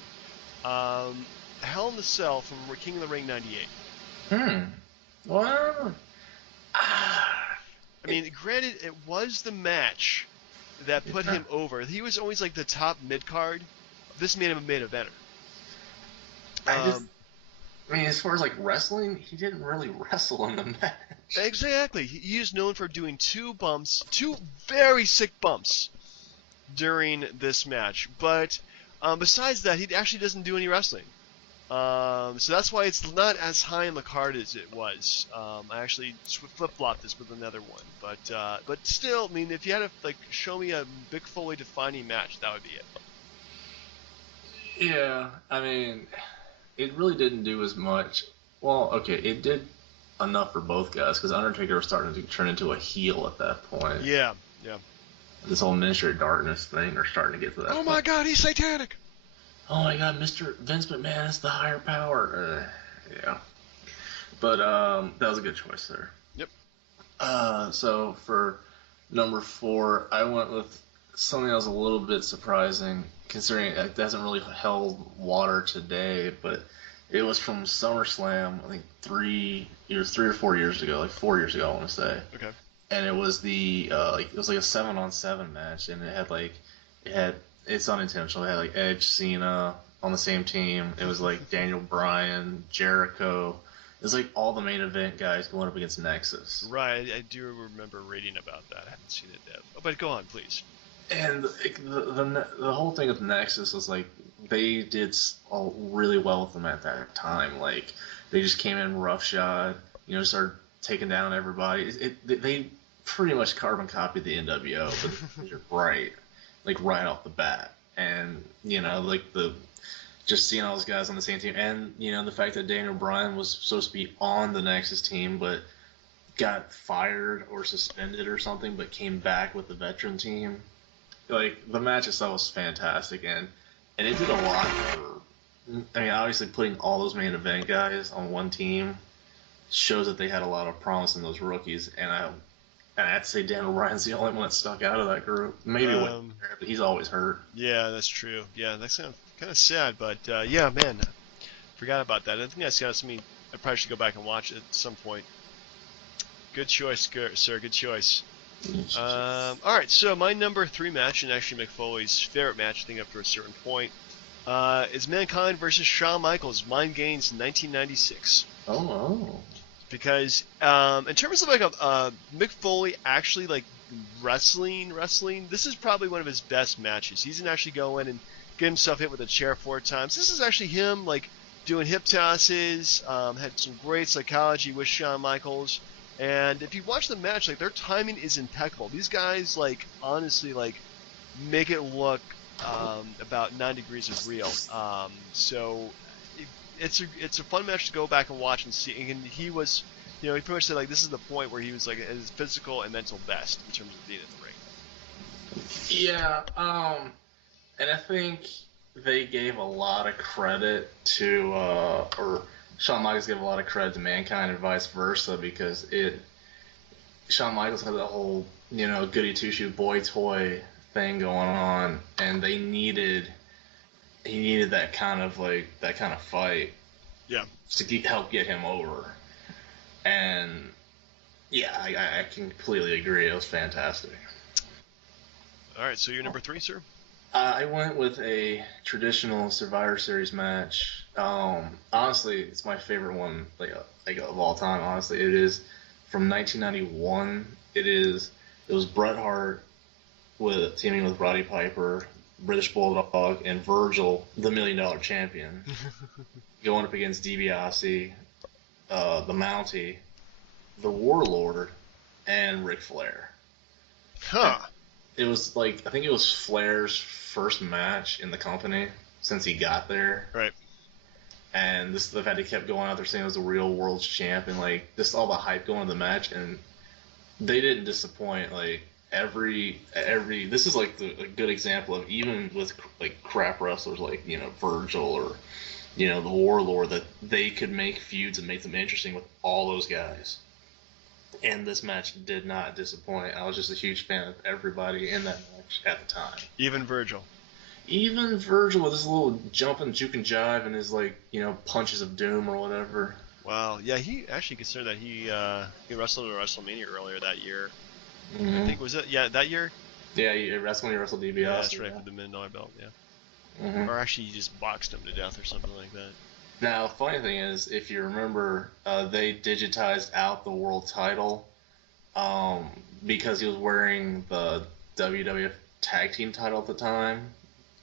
Hell in the Cell from King of the Ring '98. Well, I mean, granted, it was the match that put him over. He was always like the top mid-card. This made him a main eventer. I mean, as far as like wrestling, he didn't really wrestle in the match. Exactly. He is known for doing 2 very sick bumps during this match. But besides that, he actually doesn't do any wrestling. So that's why it's not as high in the card as it was. I actually flip-flopped this with another one, but still, I mean, if you had to like show me a Mick Foley defining match, that would be it. Yeah, I mean, it really didn't do as much. Well, okay, it did enough for both guys because Undertaker was starting to turn into a heel at that point. Yeah, yeah. This whole Ministry of Darkness thing are starting to get to that. Oh my God, he's satanic. Oh my God, Mr. Vince McMahon is the higher power. Yeah. But that was a good choice there. Yep. So for number 4, I went with something that was a little bit surprising, considering it hasn't really held water today, but it was from SummerSlam, I think 3 or 4 years ago, like 4 years ago, I want to say. Okay. And it was it was like a 7-on-7 match, and it's unintentional. It had like Edge, Cena on the same team. It was like Daniel Bryan, Jericho. It was like all the main event guys going up against Nexus. Right, I do remember reading about that. I haven't seen it yet. Oh, but go on, please. And the whole thing with Nexus was like they did really well with them at that time. Like they just came in roughshod, started taking down everybody. They pretty much carbon copied the NWO, but you're right. Like right off the bat, and just seeing all those guys on the same team, and the fact that Daniel Bryan was supposed to be on the Nexus team, but got fired or suspended or something, but came back with the veteran team. Like the match itself was fantastic, and it did a lot for. I mean, obviously putting all those main event guys on one team shows that they had a lot of promise in those rookies, and I have to say Daniel Bryan's the only one that stuck out of that group. Maybe but he's always hurt. Yeah, that's true. Yeah, that's kind of sad, but yeah, man, forgot about that. I think that's something I probably should go back and watch at some point. Good choice, sir. Good choice. All right, so my number 3 match, and actually Mick Foley's favorite match, I think up to a certain point, is Mankind versus Shawn Michaels, Mind Games 1996. Oh. Because in terms of like Mick Foley actually like wrestling, this is probably one of his best matches. He doesn't actually go in and get himself hit with a chair 4 times. This is actually him like doing hip tosses. Had some great psychology with Shawn Michaels. And if you watch the match, like their timing is impeccable. These guys like honestly like make it look about 9 degrees of real. So it's a fun match to go back and watch and see. And he was, he pretty much said like this is the point where he was like at his physical and mental best in terms of being in the ring. Yeah, and I think they gave a lot of credit to, or Shawn Michaels gave a lot of credit to Mankind and vice versa, because Shawn Michaels had that whole goody two shoe boy toy thing going on, and he needed that kind of fight, yeah, to help get him over. And Yeah, I completely agree. It was fantastic. All right, so you're number 3, sir? I went with a traditional Survivor Series match. Honestly, it's my favorite one, like of all time. Honestly, it is from 1991. It was Bret Hart with teaming with Roddy Piper, British Bulldog, and Virgil, the $1 Million Champion, going up against DiBiase, the Mountie, the Warlord, and Ric Flair. Huh. It was like, I think it was Flair's first match in the company since he got there. Right. And the fact he kept going out there saying it was the real world champ, and like just all the hype going into the match, and they didn't disappoint. Like every this is like a good example of, even with like crap wrestlers like, you know, Virgil or, you know, the Warlord, that they could make feuds and make them interesting with all those guys. And this match did not disappoint. I was just a huge fan of everybody in that match at the time. Even Virgil. Even Virgil with his little jumping, juke and jive, and his, like, you know, punches of doom or whatever. Wow. Yeah, he actually considered that he wrestled at WrestleMania earlier that year. Mm-hmm. I think, was it? Yeah, that year? Yeah, he wrestled DiBiase. Yeah, that's right, for the $1 Million belt, yeah. Mm-hmm. Or actually, he just boxed him to death or something like that. Now, funny thing is, if you remember, they digitized out the world title because he was wearing the WWF Tag Team title at the time.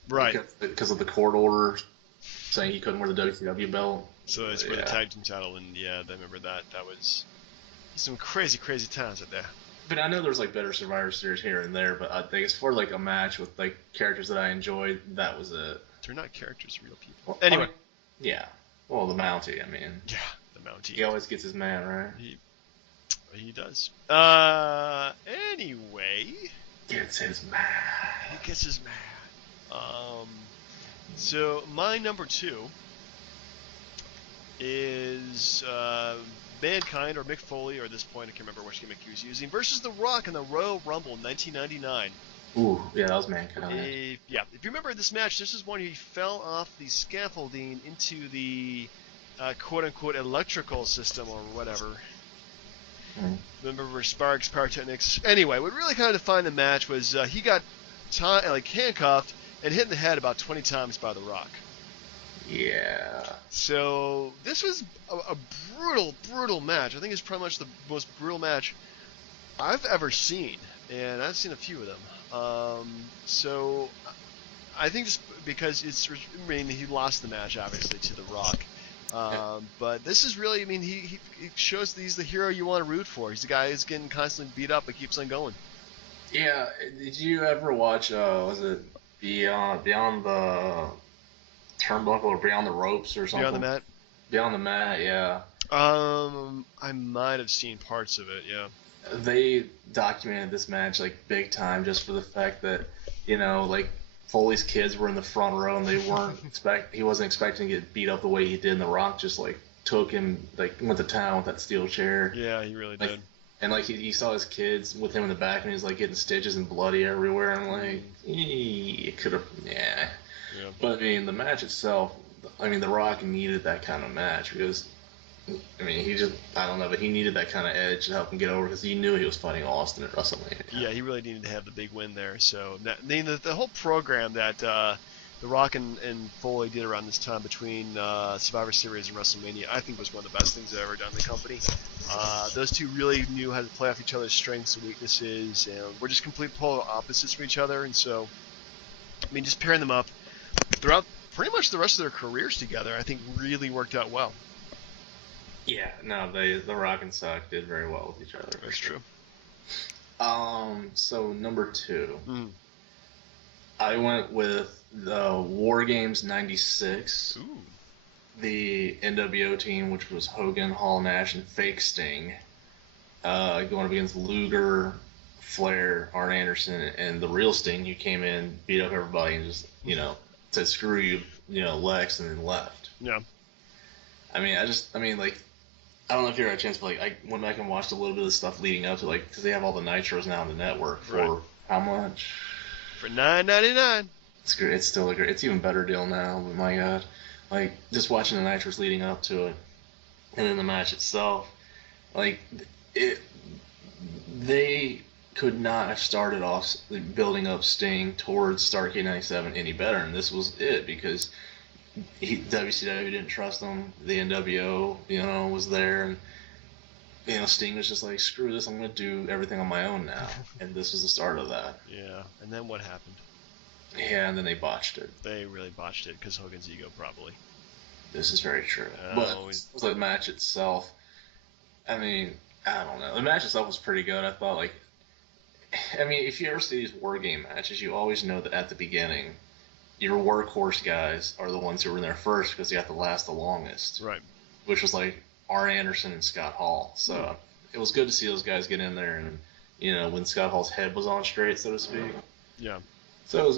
Right. Because of the court order saying he couldn't wear the WCW belt. So it's for the Tag Team title, and yeah, I remember that. That was some crazy, crazy times out there. But I know there's like better Survivor Series here and there, but I think as for like a match with like characters that I enjoyed, that was it. They're not characters, real people. Well, anyway. Yeah. Well, the Mountie, I mean. Yeah, the Mountie. He always gets his man, right? He does. Anyway. Gets his man. He gets his man. So my number 2 is Mankind, or Mick Foley, or at this point I can't remember which gimmick he was using, versus The Rock in the Royal Rumble in 1999. Ooh, yeah, that was Mankind. If you remember this match, this is when he fell off the scaffolding into the quote-unquote electrical system or whatever. Remember Sparks, Pyrotechnics. Anyway, what really kind of defined the match was he got handcuffed and hit in the head about 20 times by The Rock. Yeah. So this was a brutal, brutal match. I think it's pretty much the most brutal match I've ever seen, and I've seen a few of them. So I think just because he lost the match obviously to The Rock. But this is really, he shows that he's the hero you want to root for. He's the guy who's getting constantly beat up but keeps on going. Yeah. Did you ever watch, was it Beyond the Turnbuckle or Beyond the Ropes or something? Beyond the Mat? Beyond the Mat, yeah. I might have seen parts of it, yeah. They documented this match, like, big time just for the fact that, you know, like, Foley's kids were in the front row and they weren't he wasn't expecting to get beat up the way he did, and The Rock just like took him, like went to town with that steel chair. Yeah, he really did. And like he saw his kids with him in the back and he was like getting stitches and bloody everywhere. I'm like, it could have, yeah. But I mean, the match itself, The Rock needed that kind of match because, I don't know, but he needed that kind of edge to help him get over because he knew he was fighting Austin at WrestleMania. Yeah, he really needed to have the big win there. So the whole program that The Rock and Foley did around this time between Survivor Series and WrestleMania, I think was one of the best things they've ever done in the company. Those two really knew how to play off each other's strengths and weaknesses, and we're just complete polar opposites from each other. And so, just pairing them up throughout pretty much the rest of their careers together, I think really worked out well. Yeah, no, The Rock and Suck did very well with each other. That's true. So number 2, I went with the War Games '96. Ooh. The NWO team, which was Hogan, Hall, Nash, and Fake Sting, going up against Luger, Flair, Arn Anderson, and the real Sting, who came in, beat up everybody, and just, said screw you, Lex, and then left. Yeah. I don't know if you had a chance, but I went back and watched a little bit of the stuff leading up to, because they have all the Nitros now on the network for how much? For $9.99. It's great. It's still it's even better deal now, but my God. Just watching the Nitros leading up to it, and then the match itself, they could not have started off building up Sting towards Starrcade 97 any better, and this was it, because WCW didn't trust him, the NWO, was there, and Sting was just like, screw this, I'm going to do everything on my own now. And this was the start of that. Yeah, and then what happened? Yeah, and then they botched it. They really botched it because Hogan's ego, probably. This is very true. But the match itself, I mean, I don't know. The match itself was pretty good. I thought, if you ever see these War Game matches, you always know that at the beginning, your workhorse guys are the ones who were in there first because they have to last the longest. Right. Which was like Arn Anderson and Scott Hall. So it was good to see those guys get in there, and when Scott Hall's head was on straight, so to speak. Yeah. So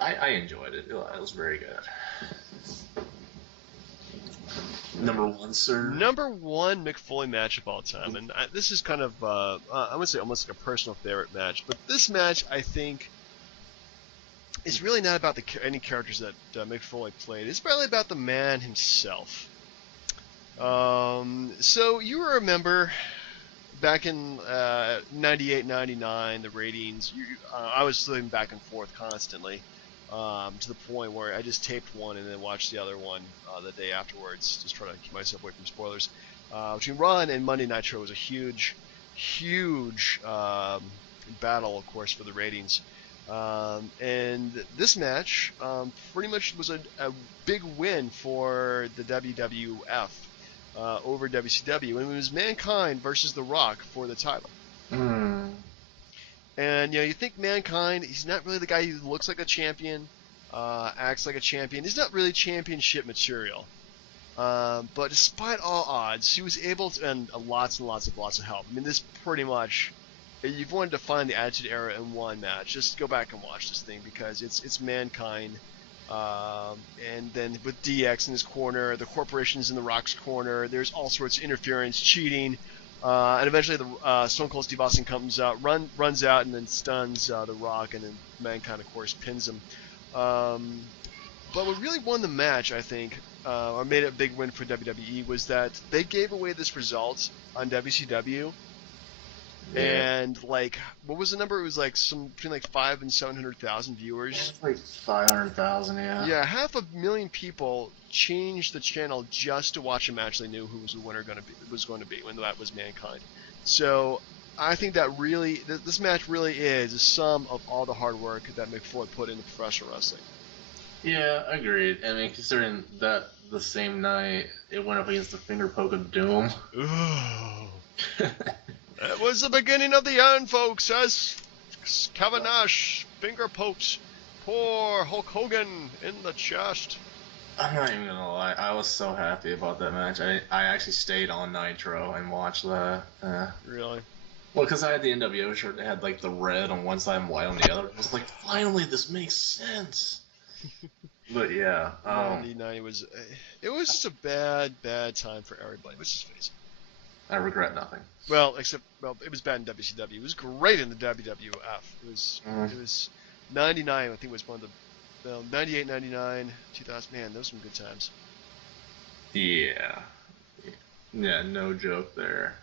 I enjoyed it. It was very good. Number one, sir. Number one Mick Foley match of all time, and this is kind of I would say almost like a personal favorite match. But this match, I think, is really not about any characters that Mick Foley played. It's really about the man himself. So you remember back in 98, 99, the ratings, I was living back and forth constantly, to the point where I just taped one and then watched the other one the day afterwards, just trying to keep myself away from spoilers. Between Raw and Monday Nitro was a huge battle, of course, for the ratings. And this match pretty much was a big win for the WWF over WCW, and it was Mankind versus The Rock for the title. And you think Mankind, he's not really the guy who looks like a champion, acts like a champion. He's not really championship material. But despite all odds, he was able to, and lots of help. I mean, this pretty much, if you've wanted to find the Attitude Era in one match, just go back and watch this thing, because it's Mankind. And then with DX in his corner, the Corporation's in The Rock's corner. There's all sorts of interference, cheating, and eventually the Stone Cold Steve Austin comes out, runs out, and then stuns The Rock, and then Mankind, of course, pins him. But what really won the match, I think, or made it a big win for WWE, was that they gave away this result on WCW. Yeah. And what was the number? It was between 500,000 and 700,000 viewers. Like 500,000, yeah. Yeah, 500,000 people changed the channel just to watch a match they knew who was the winner was going to be, when that was Mankind. So I think that really, this match really is a sum of all the hard work that Mick Foley put into professional wrestling. Yeah, agreed. I mean, considering that the same night it went up against the Finger Poke of Doom. Ooh. It was the beginning of the end, folks, as Kevin Nash finger pokes poor Hulk Hogan in the chest. I'm not even gonna lie, I was so happy about that match. I actually stayed on Nitro and watched that. Really? Well, because I had the NWO shirt that had the red on one side and white on the other. I was like, finally, this makes sense. But yeah, 99 was just a bad time for everybody. Let's just face it. I regret nothing. Well, it was bad in WCW. It was great in the WWF. It was 99, I think, was one of the 98, 99, 2000. Man, those were some good times. Yeah, no joke there.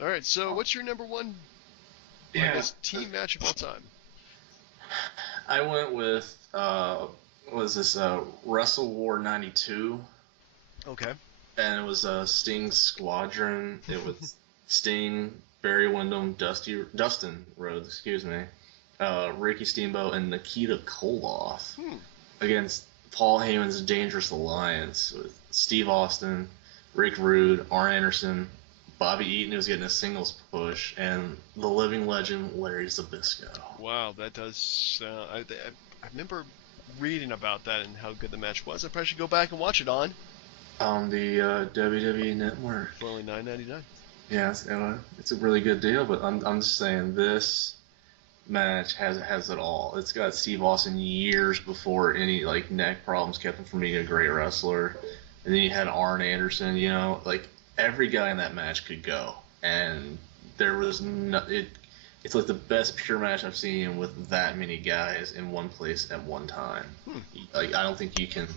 All right, so what's your number one team match of all time? I went with Wrestle War 92. Okay. And it was Sting's Squadron. It was Sting, Barry Windham, Dustin Rhodes, Ricky Steamboat, and Nikita Koloff against Paul Heyman's Dangerous Alliance with Steve Austin, Rick Rude, Arn Anderson, Bobby Eaton, who was getting a singles push, and the living legend Larry Zbyszko. Wow, that does. I remember reading about that and how good the match was. I probably should go back and watch it on the WWE Network for only $9.99. Yeah, it's a really good deal. But I'm just saying, this match has it all. It's got Steve Austin years before any neck problems kept him from being a great wrestler, and then you had Arn Anderson. Every guy in that match could go, and there was it's the best pure match I've seen with that many guys in one place at one time. I don't think you can.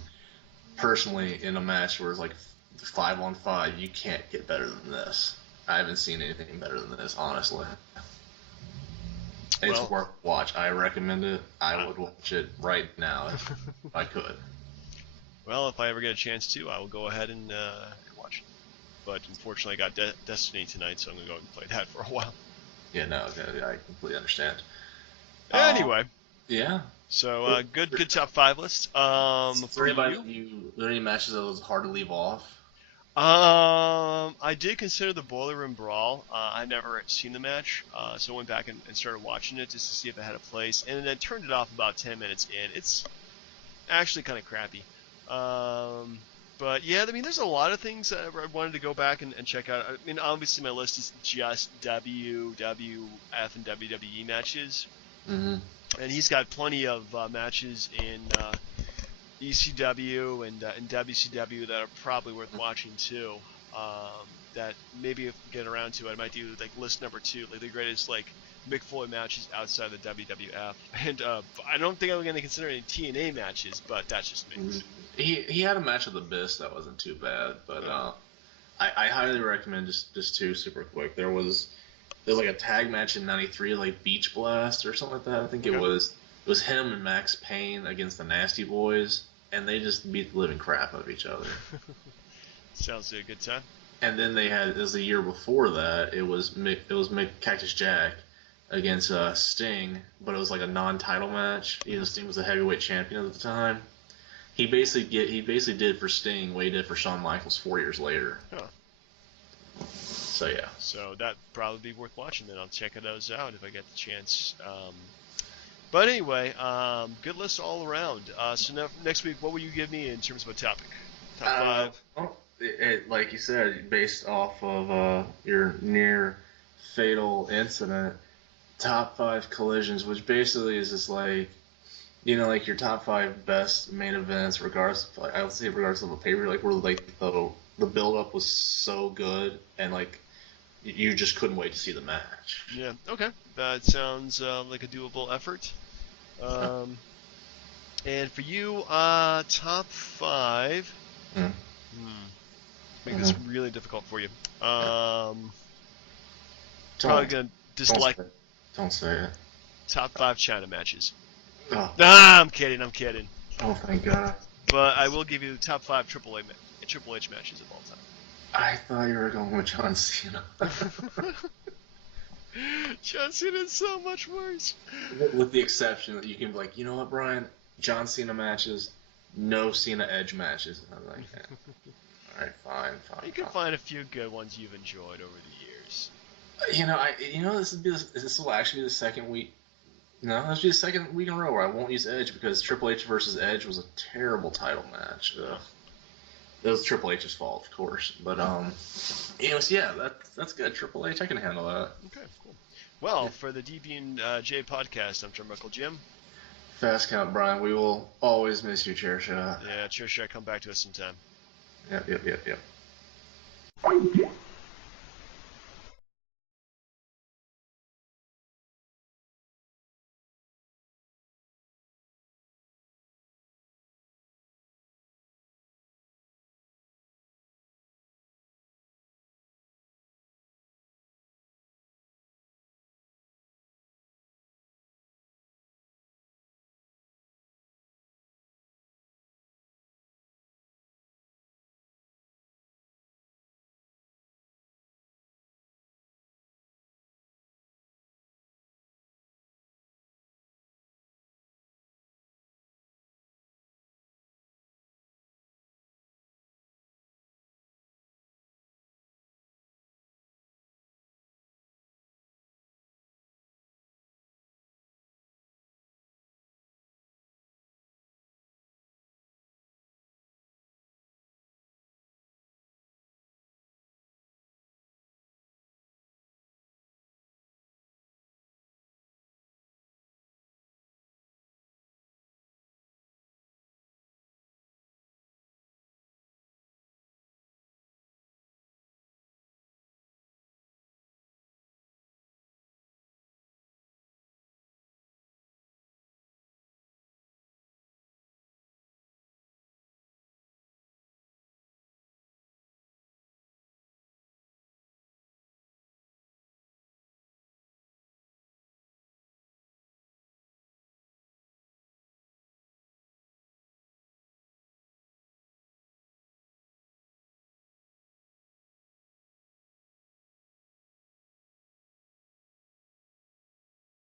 Personally, in a match where it's 5-on-5, you can't get better than this. I haven't seen anything better than this, honestly. It's worth watch. I recommend it. I would watch it right now if I could. Well, if I ever get a chance to, I will go ahead and watch it. But unfortunately, I got Destiny tonight, so I'm gonna go and play that for a while. Yeah, no, I completely understand. Anyway. Yeah. So good top 5 list. Are there any matches that was hard to leave off? I did consider the Boiler Room Brawl. I never seen the match, so I went back and started watching it just to see if it had a place, and then turned it off about 10 minutes in. It's actually kind of crappy. But yeah, I mean, there's a lot of things that I wanted to go back and check out. I mean, obviously my list is just WWF and WWE matches. Mm-hmm. And he's got plenty of matches in ECW and WCW that are probably worth watching too. That maybe if we get around to it, I might do like list number 2, like the greatest like Mick Foley matches outside the WWF. And I don't think I'm going to consider any TNA matches, but that's just me. He had a match with the Abyss that wasn't too bad, but I highly recommend just 2 super quick. There was like a tag match in '93, like Beach Blast or something like that. I think it was him and Max Payne against the Nasty Boys, and they just beat the living crap out of each other. Sounds like a good time. And then it was the year before that. It was Mick Cactus Jack against Sting, but it was like a non-title match. Even though Sting was the heavyweight champion at the time. He basically did for Sting what he did for Shawn Michaels 4 years later. Huh. So yeah. So that'd probably be worth watching. Then I'll check those out if I get the chance. But anyway, good list all around. So next week, what will you give me in terms of a topic? Top 5. Like you said, based off of your near fatal incident, top 5 collisions, which basically is just like, like your top 5 best main events, regardless of a pay-per-view, like where like the build-up was so good and like you just couldn't wait to see the match. Yeah. Okay. That sounds like a doable effort. And for you, top 5. Make this really difficult for you. Probably gonna dislike. Don't say it. Top 5 China matches. Oh. Nah, I'm kidding. Oh, thank God. But I will give you the top 5 Triple H matches of all time. I thought you were going with John Cena. John Cena is so much worse. With the exception that you can be like, you know what, Brian? John Cena matches, no Cena Edge matches. And I'm like, all right, fine. You can find a few good ones you've enjoyed over the years. This will actually be the second week. No, this will be the second week in a row where I won't use Edge because Triple H versus Edge was a terrible title match. That was Triple H's fault, of course. But that's good. Triple H, I can handle that. Okay, cool. Well, for the DB&J podcast, I'm John Michael Jim. Fast count, Brian. We will always miss you, Chairshot. Yeah, Chairshot, come back to us sometime. Yep.